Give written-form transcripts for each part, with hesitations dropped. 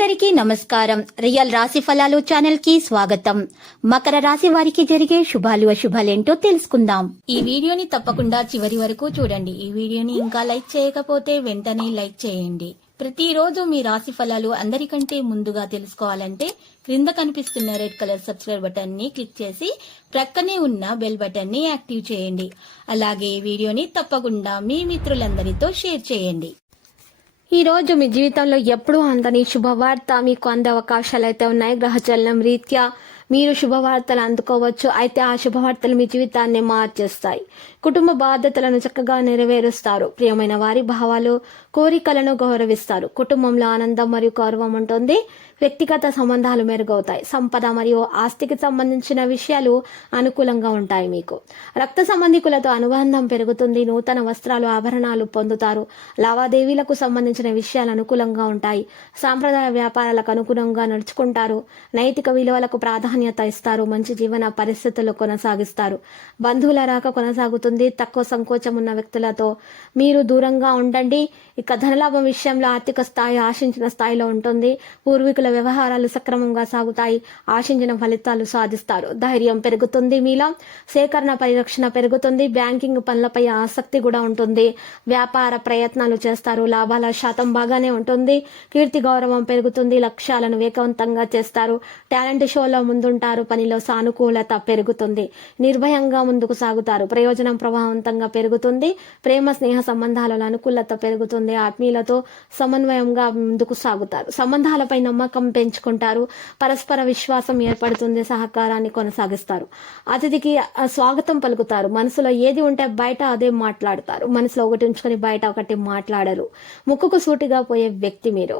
అందరికీ నమస్కారం. రియల్ రాశి ఫలాలు ఛానల్ కి స్వాగతం. మకర రాశి వారికి జరిగే శుభాలు అశుభాలేంటో తెలుసుకుందాం. ఈ వీడియోని తప్పకుండా చివరి వరకు చూడండి. ఈ వీడియోని ఇంకా లైక్ చేయకపోతే వెంటనే లైక్ చేయండి. ప్రతిరోజు మీ రాశి ఫలాలు అందరికంటే ముందుగా తెలుసుకోవాలంటే క్రింద కనిపిస్తున్న రెడ్ కలర్ సబ్స్క్రైబ్ బటన్ ని క్లిక్ చేసి ప్రక్కనే ఉన్న బెల్ బటన్ ని యాక్టివ్ చేయండి. అలాగే ఈ వీడియోని తప్పకుండా మీ మిత్రులందరితో షేర్ చేయండి. ఈ రోజు మీ జీవితంలో ఎప్పుడూ అందని శుభవార్త మీకు అందే అవకాశాలు అయితే ఉన్నాయి. గ్రహచలనం రీత్యా మీరు శుభవార్తలు అందుకోవచ్చు. అయితే ఆ శుభవార్తలు మీ జీవితాన్ని మార్చేస్తాయి. కుటుంబ బాధ్యతలను చక్కగా నెరవేరుస్తారు. ప్రియమైన వారి భావాలు కోరికలను గౌరవిస్తారు. కుటుంబంలో ఆనందం మరియు గౌరవం ఉంటుంది. వ్యక్తిగత సంబంధాలు మెరుగవుతాయి. సంపద మరియు ఆస్తికి సంబంధించిన విషయాలు అనుకూలంగా ఉంటాయి. మీకు రక్త సంబంధికులతో అనుబంధం పెరుగుతుంది. నూతన వస్త్రాలు ఆభరణాలు పొందుతారు. లావాదేవీలకు సంబంధించిన విషయాలు అనుకూలంగా ఉంటాయి. సాంప్రదాయ వ్యాపారాలకు అనుగుణంగా నడుచుకుంటారు. నైతిక విలువలకు ప్రాధాన్యత ఇస్తారు. మంచి జీవన పరిస్థితులు కొనసాగిస్తారు. బంధువుల రాక కొనసాగుతుంది. తక్కువ సంకోచం ఉన్న వ్యక్తులతో మీరు దూరంగా ఉండండి. ఇక ధనలాభం విషయంలో ఆర్థిక స్థాయి ఆశించిన స్థాయిలో ఉంటుంది. పూర్వీకుల వ్యవహారాలు సక్రమంగా సాగుతాయి. ఆశించిన ఫలితాలు సాధిస్తారు. ధైర్యం పెరుగుతుంది. మీలో సేకరణ పరిరక్షణ పెరుగుతుంది. బ్యాంకింగ్ పనులపై ఆసక్తి కూడా ఉంటుంది. వ్యాపార ప్రయత్నాలు చేస్తారు. లాభాల శాతం బాగానే ఉంటుంది. కీర్తి గౌరవం పెరుగుతుంది. లక్ష్యాలను వేగవంతంగా చేస్తారు. టాలెంట్ షోలో ముందుంటారు. పనిలో సానుకూలత పెరుగుతుంది. నిర్భయంగా ముందుకు సాగుతారు. ప్రయోజనం ప్రభావవంతంగా పెరుగుతుంది. ప్రేమ స్నేహ సంబంధాలలో అనుకూలత పెరుగుతుంది. ఆత్మీయులతో సమన్వయంగా ముందుకు సాగుతారు. సంబంధాలపై నమ్మకం పెంచుకుంటారు. పరస్పర విశ్వాసం ఏర్పడుతుంది. సహకారాన్ని కొనసాగిస్తారు. అతిథికి స్వాగతం పలుకుతారు. మనసులో ఏది ఉంటే బయట అదే మాట్లాడతారు. మనసులో ఒకటి ఉంచుకొని బయట ఒకటి మాట్లాడరు. ముక్కుకు సూటిగా పోయే వ్యక్తి మీరు.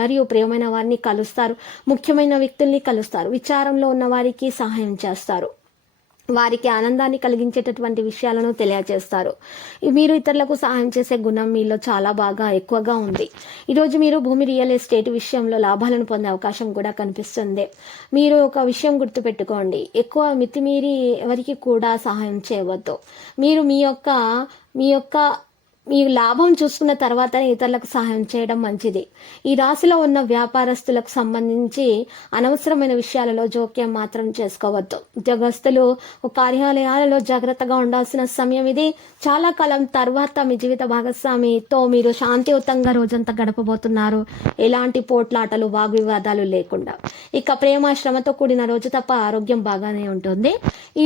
మరియు ప్రియమైన వారిని కలుస్తారు. ముఖ్యమైన వ్యక్తుల్ని కలుస్తారు. విచారంలో ఉన్న వారికి సహాయం చేస్తారు. వారికి ఆనందాన్ని కలిగించేటటువంటి విషయాలను తెలియజేస్తారు. మీరు ఇతరులకు సహాయం చేసే గుణం మీలో చాలా బాగా ఎక్కువగా ఉంది. ఈరోజు మీరు భూమి రియల్ ఎస్టేట్ విషయంలో లాభాలను పొందే అవకాశం కూడా కనిపిస్తుంది. మీరు ఒక విషయం గుర్తుపెట్టుకోండి, ఎక్కువ మితిమీరి ఎవరికి కూడా సహాయం చేయవద్దు. మీరు మీ లాభం చూసుకున్న తర్వాతనే ఇతరులకు సహాయం చేయడం మంచిది. ఈ రాశిలో ఉన్న వ్యాపారస్తులకు సంబంధించి అనవసరమైన విషయాలలో జోక్యం మాత్రం చేసుకోవద్దు. ఉద్యోగస్తులు కార్యాలయాలలో జాగ్రత్తగా ఉండాల్సిన సమయం ఇది. చాలా కాలం తర్వాత మీ జీవిత భాగస్వామితో మీరు శాంతియుతంగా రోజంతా గడపబోతున్నారు. ఎలాంటి పోట్లాటలు వాగ్వివాదాలు లేకుండా. ఇక ప్రేమ శ్రమతో కూడిన రోజు తప్ప ఆరోగ్యం బాగానే ఉంటుంది.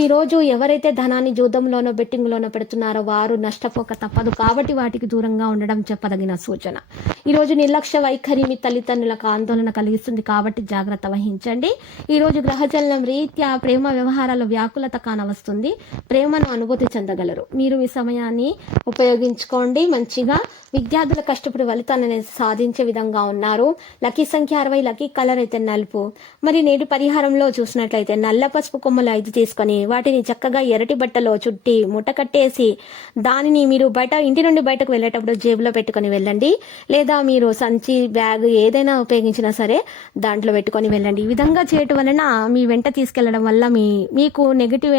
ఈ రోజు ఎవరైతే ధనాన్ని జూదంలోనో బెట్టింగ్లోనో పెడుతున్నారో వారు నష్టపోక తప్పదు. కాబట్టి వాటికి దూరంగా ఉండడం చెప్పదగిన సూచన. ఈరోజు నిర్లక్ష్య వైఖరి మీ తల్లిదండ్రులకు ఆందోళన కలిగిస్తుంది. కాబట్టి జాగ్రత్త వహించండి. ఈరోజు గ్రహచలనం రీత్యా ప్రేమ వ్యవహారాల వ్యాకులత కానవస్తుంది. ప్రేమను అనుభూతి చెందగలరు. మీరు మీ సమయాన్ని ఉపయోగించుకోండి. మంచిగా విద్యార్థుల కష్టపడి ఫలితాన్ని సాధించే విధంగా ఉన్నారు. లక్కీ సంఖ్య 60. లక్కీ కలర్ అయితే నలుపు. మరి నేటి పరిహారంలో చూసినట్లయితే నల్ల పసుపు కొమ్మలు 5 తీసుకొని వాటిని చక్కగా ఎర్రటి బట్టలో చుట్టి ముట్ట కట్టేసి దానిని మీరు ఇంటి నుండి బయటకు వెళ్ళేటప్పుడు జేబులో పెట్టుకొని వెళ్ళండి. లేదా మీరు సంచి బ్యాగ్ ఏదైనా ఉపయోగించినా సరే దాంట్లో పెట్టుకొని వెళ్ళండి. ఈ విధంగా చేయటం వలన మీ వెంట తీసుకెళ్లడం వల్ల మీకు నెగిటివ్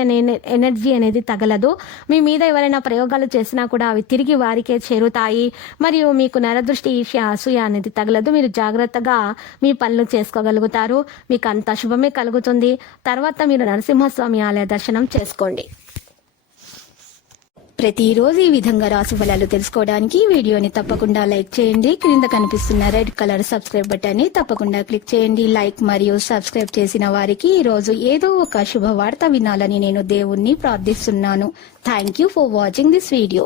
ఎనర్జీ అనేది తగలదు. మీ మీద ఎవరైనా ప్రయోగాలు చేసినా కూడా అవి తిరిగి వారికే చేరుతాయి. మరియు మీకు నరదృష్టి ఈర్ష్య అసూయ అనేది తగలదు. మీరు జాగ్రత్తగా మీ పనులు చేసుకోగలుగుతారు. మీకు అంత శుభమే కలుగుతుంది. తర్వాత మీరు నరసింహస్వామి ఆలయ దర్శనం చేసుకోండి. ప్రతిరోజు ఈ విధంగా రాశి ఫలాలు తెలుసుకోవడానికి వీడియోని తప్పకుండా లైక్ చేయండి. క్రింద కనిపిస్తున్న రెడ్ కలర్ సబ్స్క్రైబ్ బటన్ ని తప్పకుండా క్లిక్ చేయండి. లైక్ మరియు సబ్స్క్రైబ్ చేసిన వారికి ఈ రోజు ఏదో ఒక శుభవార్త వినాలని నేను దేవుణ్ణి ప్రార్థిస్తున్నాను. Thank you for watching this video.